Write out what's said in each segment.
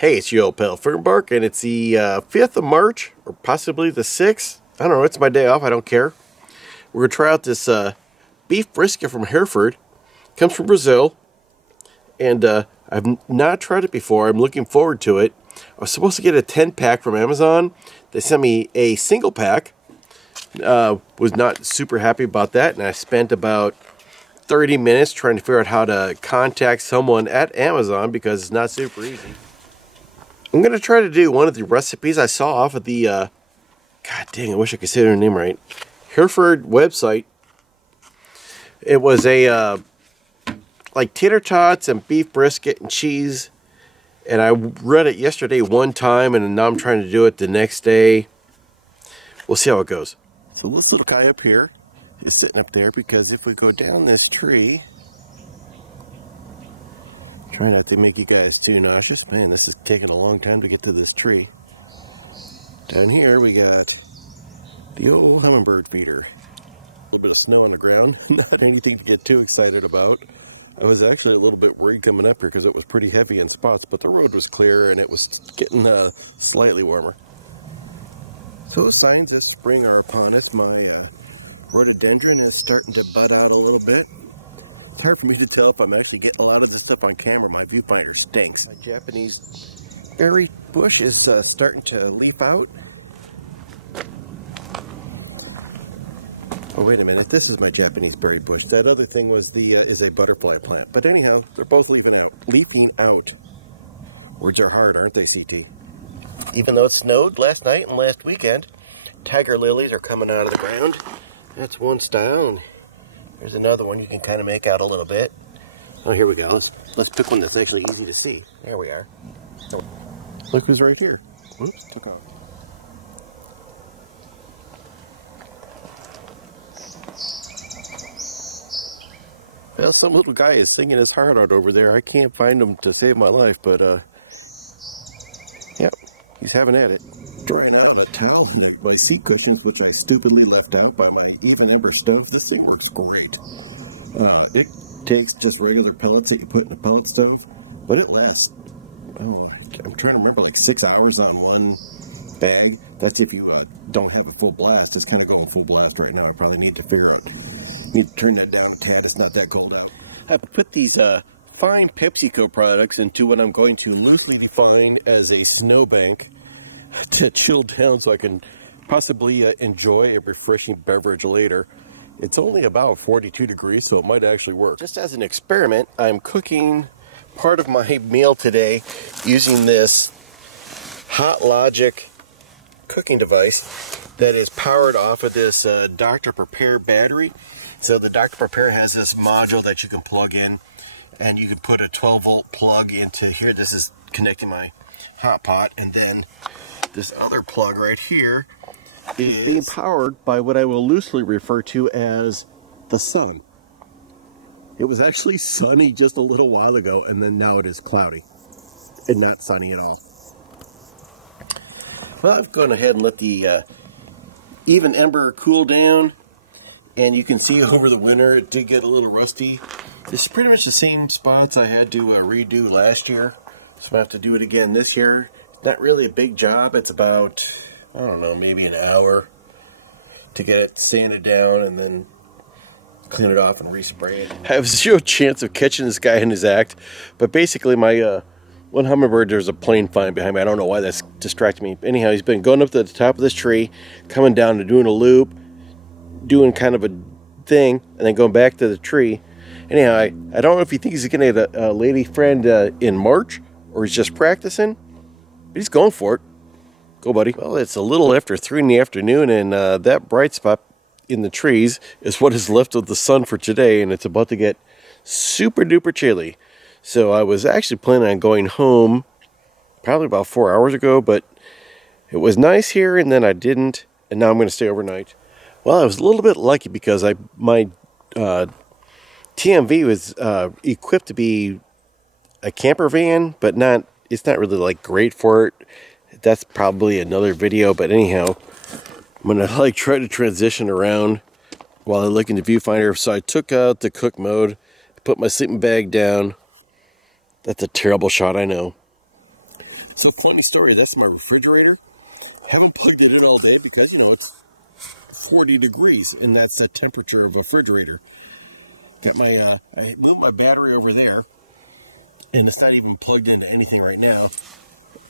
Hey, it's your old pal Fernbark, and it's the 5th of March, or possibly the 6th. I don't know, it's my day off, I don't care. We're going to try out this beef brisket from Hereford. It comes from Brazil, and I've not tried it before. I'm looking forward to it. I was supposed to get a 10-pack from Amazon. They sent me a single pack. Was not super happy about that, and I spent about 30 minutes trying to figure out how to contact someone at Amazon because it's not super easy. I'm going to try to do one of the recipes I saw off of the, God dang, I wish I could say their name right, Hereford website. It was a, like Tator Tots and beef brisket and cheese. And I read it yesterday one time, and now I'm trying to do it the next day. We'll see how it goes. So this little guy up here is sitting up there because if we go down this tree, try not to make you guys too nauseous. Man, this is taking a long time to get to this tree. Down here we got the old hummingbird feeder. A little bit of snow on the ground. Not anything to get too excited about. I was actually a little bit worried coming up here because it was pretty heavy in spots, but the road was clear and it was getting slightly warmer. So the signs of spring are upon us. My rhododendron is starting to bud out a little bit. It's hard for me to tell if I'm actually getting a lot of the stuff on camera. My viewfinder stinks. My Japanese berry bush is starting to leaf out. Oh, wait a minute. This is my Japanese berry bush. That other thing was the is a butterfly plant. But anyhow, they're both leafing out. Words are hard, aren't they, CT? Even though it snowed last night and last weekend, tiger lilies are coming out of the ground. That's one style. And there's another one you can kind of make out a little bit. Oh, here we go. Let's pick one that's actually easy to see. There we are. Look who's right here. Whoops, took off. Well, some little guy is singing his heart out over there. I can't find him to save my life, but yep, he's having at it. Drying out on a towel, my seat cushions, which I stupidly left out by my even ember stove. This thing works great. It takes just regular pellets that you put in a pellet stove, but it lasts, oh, I'm trying to remember, like 6 hours on one bag. That's if you don't have a full blast. It's kind of going full blast right now. I probably need to figure it. Need to turn that down a tad. It's not that cold out. I've put these fine PepsiCo products into what I'm going to loosely define as a snowbank to chill down so I can possibly enjoy a refreshing beverage later. It's only about 42 degrees, so it might actually work. Just as an experiment, I'm cooking part of my meal today using this Hot Logic cooking device that is powered off of this Dr. Prepare battery. So the Dr. Prepare has this module that you can plug in, and you can put a 12-volt plug into here. This is connecting my hot pot, and then this other plug right here is being powered by what I will loosely refer to as the sun. It was actually sunny just a little while ago, and then now it is cloudy and not sunny at all. Well, I've gone ahead and let the even ember cool down, and you can see over the winter it did get a little rusty. This is pretty much the same spots I had to redo last year, so I have to do it again this year. It's not really a big job. It's about, I don't know, maybe an hour to get it sanded down and then clean it off and respray it. I have zero chance of catching this guy in his act, but basically my one hummingbird, there's a plane flying behind me. I don't know why that's distracting me. Anyhow, he's been going up to the top of this tree, coming down and doing a loop, doing kind of a thing, and then going back to the tree. Anyhow, I don't know if he thinks he's going to get a lady friend in March, or he's just practicing, but he's going for it. Go, buddy. Well, it's a little after 3 in the afternoon, and that bright spot in the trees is what is left of the sun for today, and it's about to get super duper chilly. So I was actually planning on going home probably about 4 hours ago, but it was nice here, and then I didn't, and now I'm going to stay overnight. Well, I was a little bit lucky because my TMV was equipped to be a camper van, but it's not really like great for it. That's probably another video, but anyhow, I'm going to try to transition around while I look in the viewfinder. So I took out the cook mode, put my sleeping bag down. That's a terrible shot, I know. So funny story, that's my refrigerator. Haven't plugged it in all day because, you know, it's 40 degrees and that's the temperature of a refrigerator. Got my, I moved my battery over there and it's not even plugged into anything right now.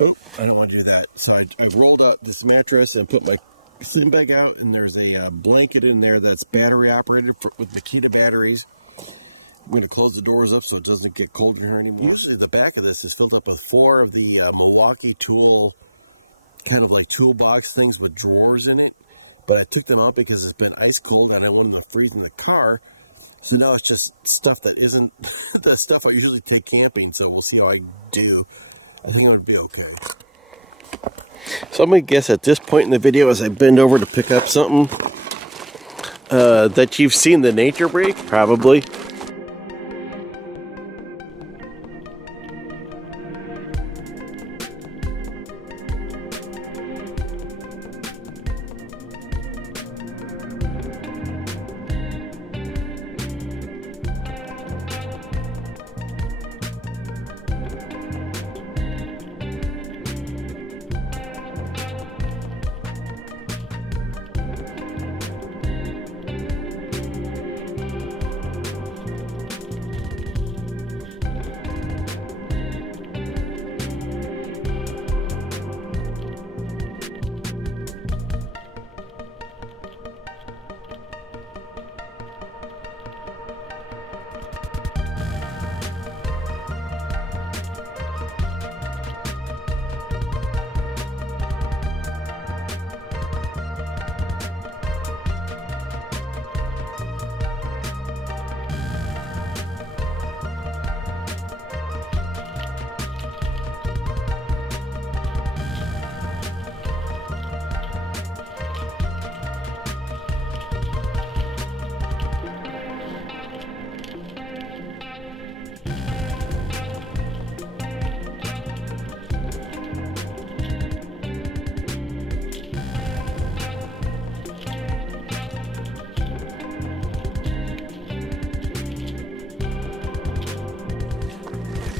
Oh, I don't want to do that. So I rolled out this mattress and put my sleeping bag out, and there's a blanket in there that's battery operated with Makita batteries. I'm going to close the doors up so it doesn't get cold in here anymore. Usually the back of this is filled up with 4 of the Milwaukee tool, kind of like toolbox things with drawers in it. But I took them out because it's been ice cold and I wanted to freeze in the car. So now it's just stuff that isn't the stuff I usually take camping. So we'll see how I do. I think it would be okay. So I'm going to guess at this point in the video, as I bend over to pick up something, that you've seen the nature break, probably.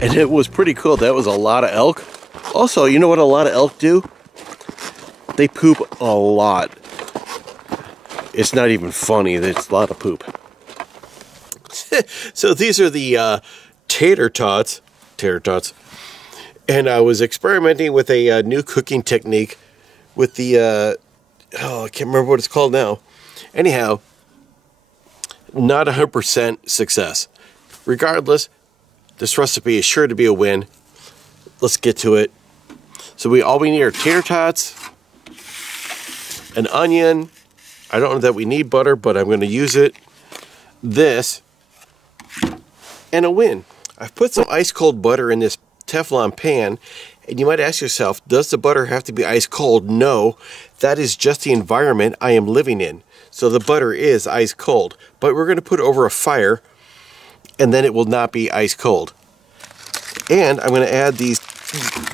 And it was pretty cool. That was a lot of elk. Also, you know what a lot of elk do? They poop a lot. It's not even funny. It's a lot of poop. So these are the Tator Tots. Tator Tots. And I was experimenting with a new cooking technique with the, oh, I can't remember what it's called now. Anyhow, not 100% success. Regardless, this recipe is sure to be a win. Let's get to it. So all we need are tater tots, an onion. I don't know that we need butter, but I'm going to use it. This, and a win. I've put some ice cold butter in this Teflon pan, and you might ask yourself, does the butter have to be ice cold? No, that is just the environment I am living in. So the butter is ice cold, but we're going to put it over a fire, and then it will not be ice cold. And I'm going to add these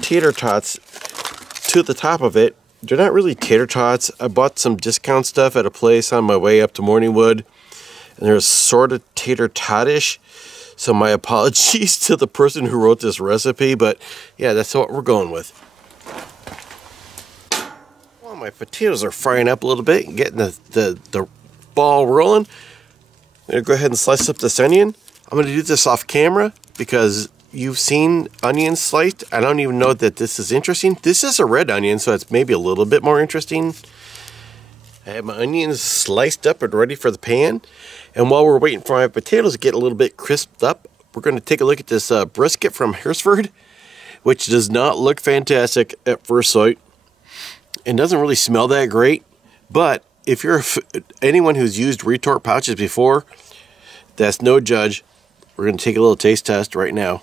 tater tots to the top of it. They're not really tater tots. I bought some discount stuff at a place on my way up to Morningwood, and they're sort of tater tot-ish. So my apologies to the person who wrote this recipe, but yeah, that's what we're going with. Well, my potatoes are frying up a little bit and getting the ball rolling. I'm going to go ahead and slice up this onion. I'm going to do this off camera because you've seen onions sliced. I don't even know that this is interesting. This is a red onion, so it's maybe a little bit more interesting. I have my onions sliced up and ready for the pan. And while we're waiting for my potatoes to get a little bit crisped up, we're going to take a look at this brisket from Hereford, which does not look fantastic at first sight. And doesn't really smell that great. But if you're anyone who's used retort pouches before, that's no judge. We're going to take a little taste test right now.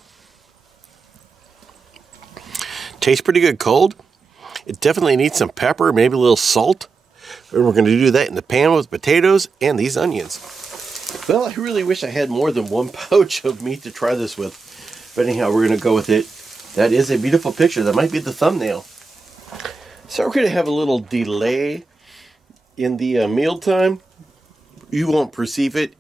Tastes pretty good cold. It definitely needs some pepper, maybe a little salt. And we're going to do that in the pan with potatoes and these onions. Well, I really wish I had more than one pouch of meat to try this with. But anyhow, we're going to go with it. That is a beautiful picture. That might be the thumbnail. So we're going to have a little delay in the meal time. You won't perceive it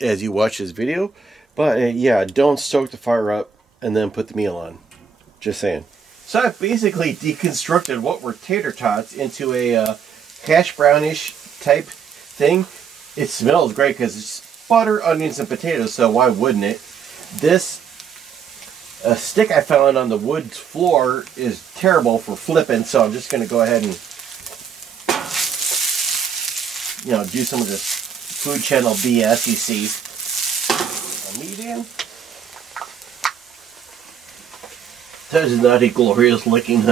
as you watch this video. But yeah, don't stoke the fire up and then put the meal on. Just saying. So I've basically deconstructed what were tater tots into a hash brownish type thing. It smells great because it's butter, onions, and potatoes, so why wouldn't it? This stick I found on the wood floor is terrible for flipping, so I'm just going to go ahead and, you know, do some of this Food Channel BS you see. Meat in. That is not a glorious looking,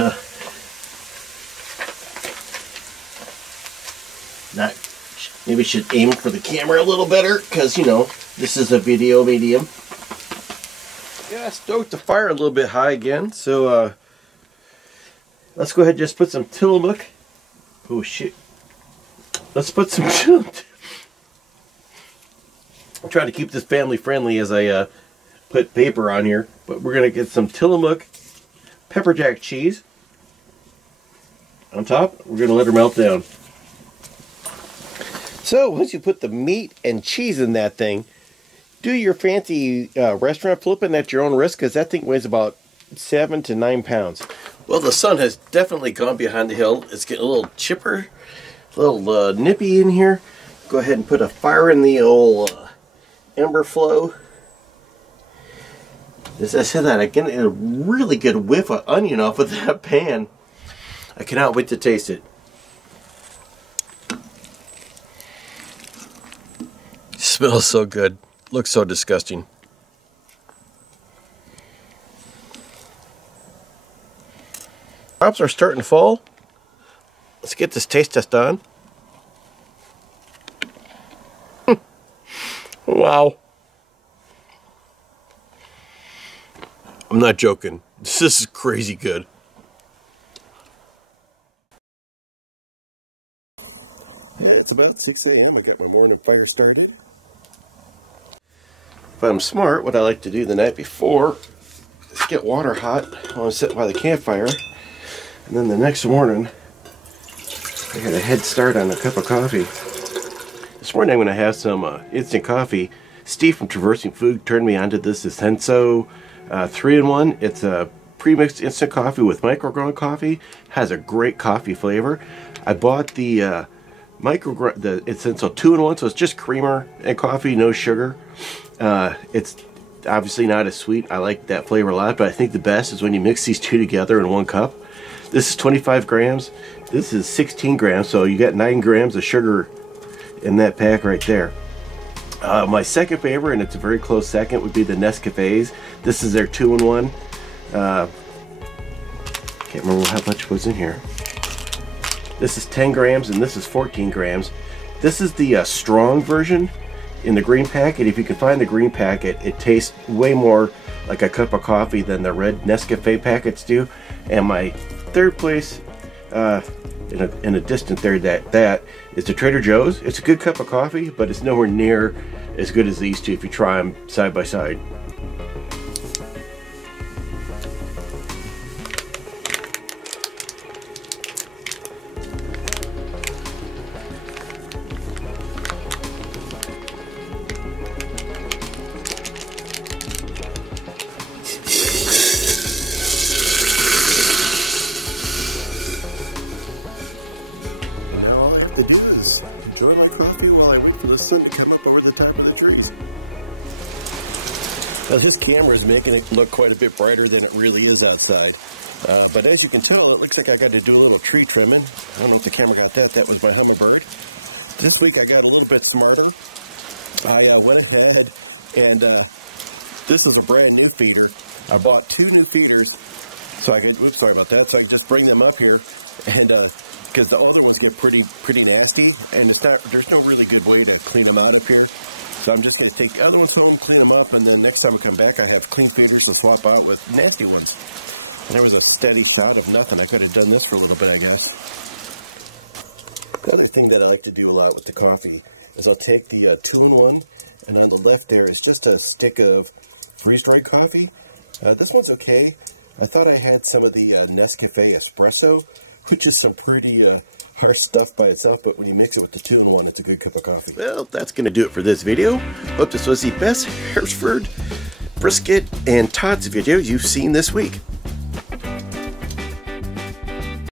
maybe should aim for the camera a little better, because, you know, this is a video medium. Yeah, I stoked the fire a little bit high again, so let's go ahead and just put some Tillamook. Oh shit. Let's put some I'm trying to keep this family friendly as I put paper on here, but we're going to get some Tillamook pepper jack cheese on top. We're going to let her melt down. So once you put the meat and cheese in that thing, do your fancy restaurant flipping at your own risk, because that thing weighs about 7 to 9 pounds. Well, the sun has definitely gone behind the hill. It's getting a little chipper, a little nippy in here. Go ahead and put a fire in the old ember flow. As I said that, I get a really good whiff of onion off of that pan. I cannot wait to taste it. Smells so good. Looks so disgusting. Crops are starting to fall. Let's get this taste test on. Wow. I'm not joking. This is crazy good. Yeah, it's about 6 a.m. I got my morning fire started. If I'm smart, what I like to do the night before is get water hot while I'm sitting by the campfire. And then the next morning, I got a head start on a cup of coffee. This morning I'm going to have some instant coffee. Steve from Traversing Food turned me onto this Essenso 3-in-1. It's a pre-mixed instant coffee with microground coffee. Has a great coffee flavor. I bought the the Essenso 2-in-1, so it's just creamer and coffee, no sugar. It's obviously not as sweet. I like that flavor a lot, but I think the best is when you mix these two together in one cup. This is 25 grams. This is 16 grams, so you got 9 grams of sugar in that pack right there. My second favorite, and it's a very close second, would be the Nescafes. This is their 2-in-1. Can't remember how much was in here. This is 10 grams and this is 14 grams. This is the strong version in the green packet. If you can find the green packet, it tastes way more like a cup of coffee than the red Nescafe packets do. And my third place, in a distant third, that is the Trader Joe's. It's a good cup of coffee, but it's nowhere near as good as these two if you try them side by side. To do is enjoy my coffee while I wait for the sun to come up over the top of the trees. Now this camera is making it look quite a bit brighter than it really is outside. But as you can tell, it looks like I got to do a little tree trimming. I don't know if the camera got that. That was my hummingbird. This week I got a little bit smarter. I went ahead and this is a brand new feeder. I bought 2 new feeders. So I can, oops, sorry about that. So I can just bring them up here and because the other ones get pretty nasty, and there's no really good way to clean them out up here. So I'm just going to take the other ones home, clean them up, and then next time I come back I have clean feeders to swap out with nasty ones. And there was a steady sound of nothing. I could have done this for a little bit, I guess. The other thing that I like to do a lot with the coffee is I'll take the 2-in-1, and on the left there is just a stick of freeze-dried coffee. This one's okay. I thought I had some of the Nescafe Espresso, which is some pretty harsh stuff by itself, but when you mix it with the 2-in-1, it's a good cup of coffee. Well, that's going to do it for this video. Hope this was the best Hereford Brisket and Tots video you've seen this week.